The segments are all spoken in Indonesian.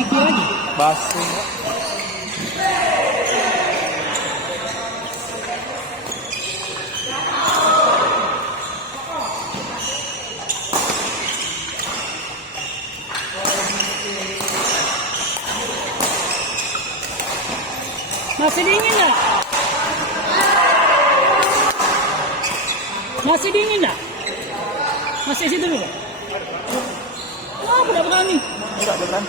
Nike lagi. Basi. Masih dingin nggak? Masih dingin nggak? Masih situ dulu. Wah, udah berani. Enggak beneran.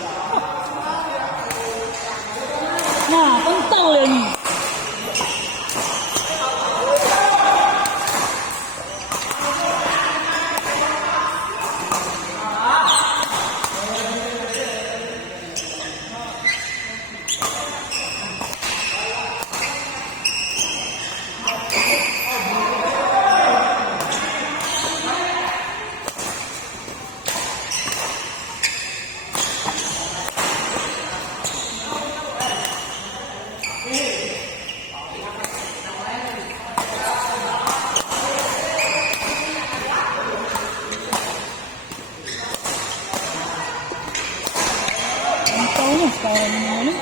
Nah, kental ya ini. Kentalnya sekarang ini.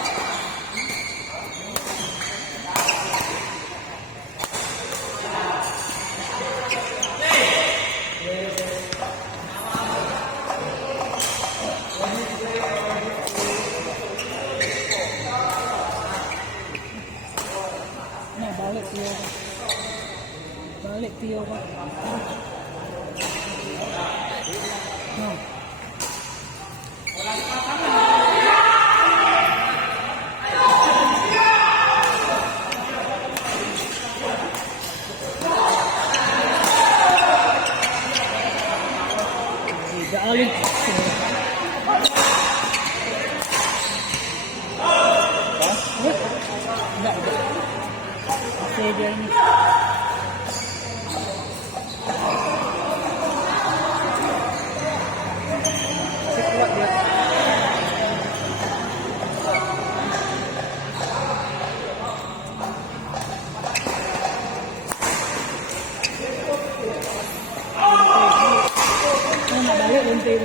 Nah, balik Tio. Balik Tio, Pak. Nah. Tidak alih. Enggak. Masih dia ini. Masih kuat dia. Nak balik lentir.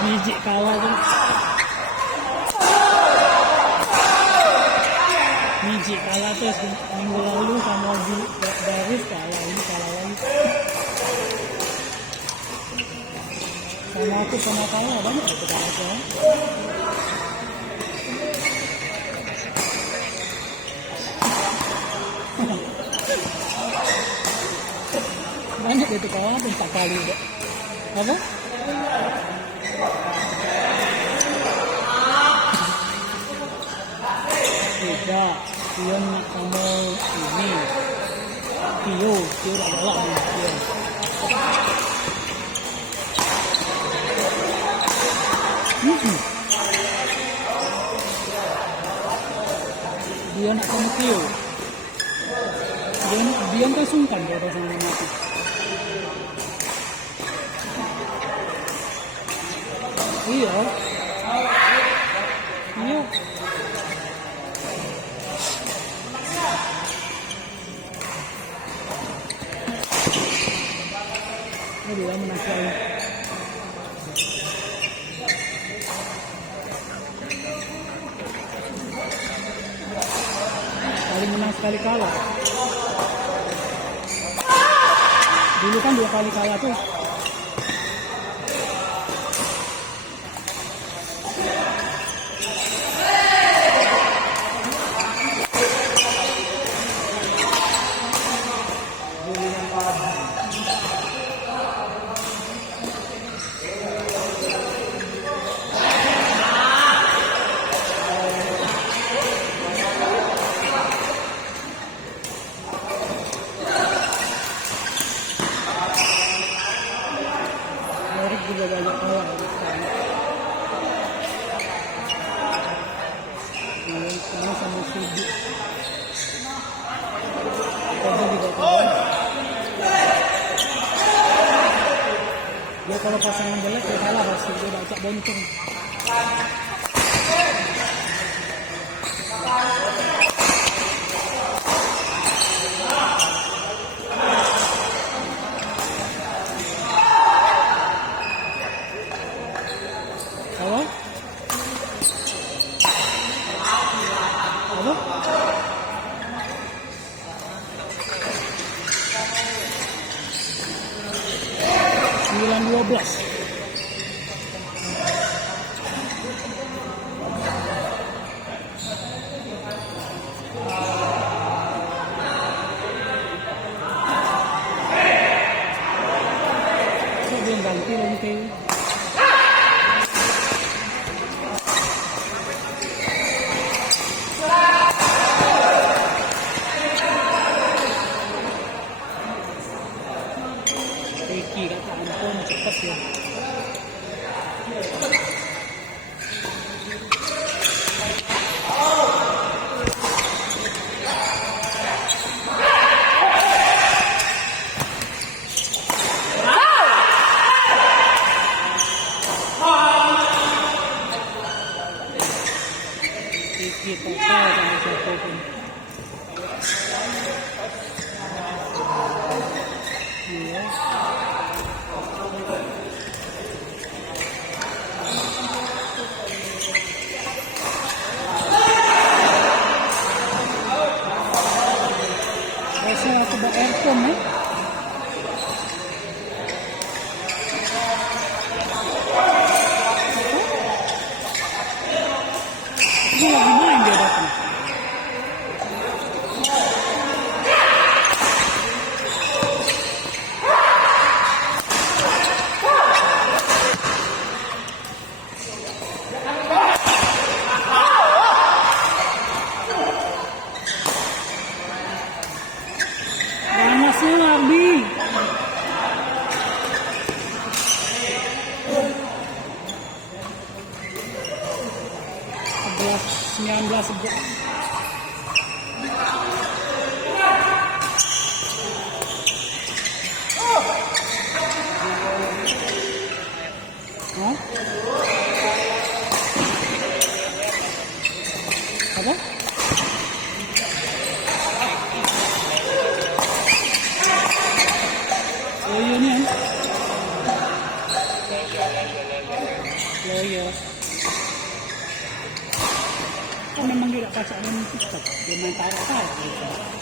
Biji kalah tuh. Biji kalah tuh minggu lalu sama Baris kalah, ini kalah lagi. Sama aku sama kalah banyak itu kalah tuh. Banyak itu kalah tuh 4 kali udah. Apa? Tidak, Tion sama ini Tio tak galak nih Tion. Dia nak sama Tio. Dia kan sungkan kalau sama mati. Iya. Iya. Aduh, menang sekali. Sekali menang sekali kalah. Dulu kan 2 kali kalah tuh. Erik juga banyak kalah. Sekarang sama Sugi. Kobe juga kalah. Dia kalau pasangan jelek dia kalah pasti dia baca bencong. Apa? Apa? Sembilan 12. Belum ganti lagi kayak. Ricky kata ampun cepat ya. Ricky total sama jatuh pun. Iya. Saya coba aircon ya. Ini lagi main dia datang. Panasnya Larbi. 19 11. Hah? Apa? Oh iya nih. Loyo. Memang dia tak pacak main TikTok, dia main tarik-tarik.